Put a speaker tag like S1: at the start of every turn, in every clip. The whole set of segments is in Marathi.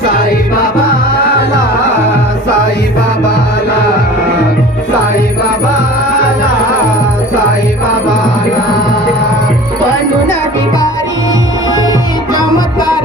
S1: साईबाबाला साईबाबाला साईबाबाला साईबाबाला.
S2: म्हणून बिबारी चमत्कार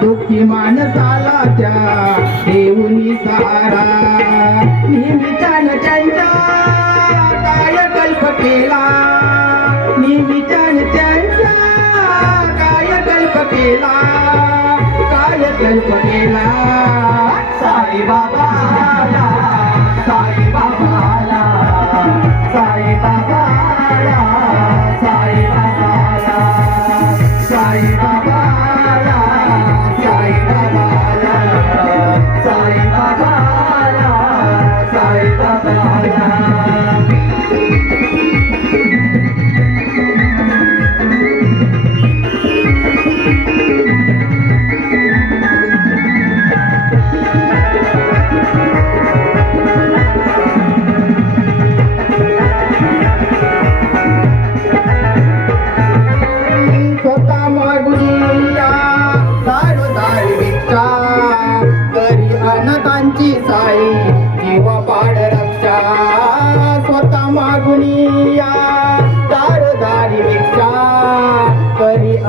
S2: दुःखी माणसाला त्या देऊनी सहारा निमित्तानं त्यांचा काय कल्प केला. निमित्तानं त्यांचा काय कल्प केला. काय कल्प केला.
S1: साई
S2: साईबाबाला साईबाबाला साईबाबाला साईबाबा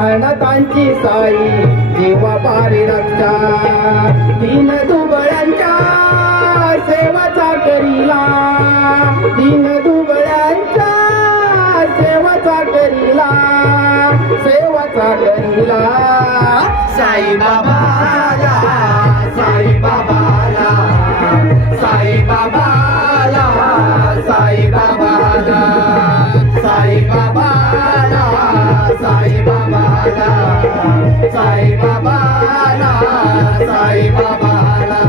S2: अनाथांची साई जीव पारी रक्षा. दीन दुबळ्यांच्या सेवाचा करीला. दीन दुबळ्यांच्या सेवाचा करीला. सेवाचा करीला.
S1: साई बाबाला साई बाबाला साई बाबाला साई बाबाला. साईबाबाला साईबाबाला.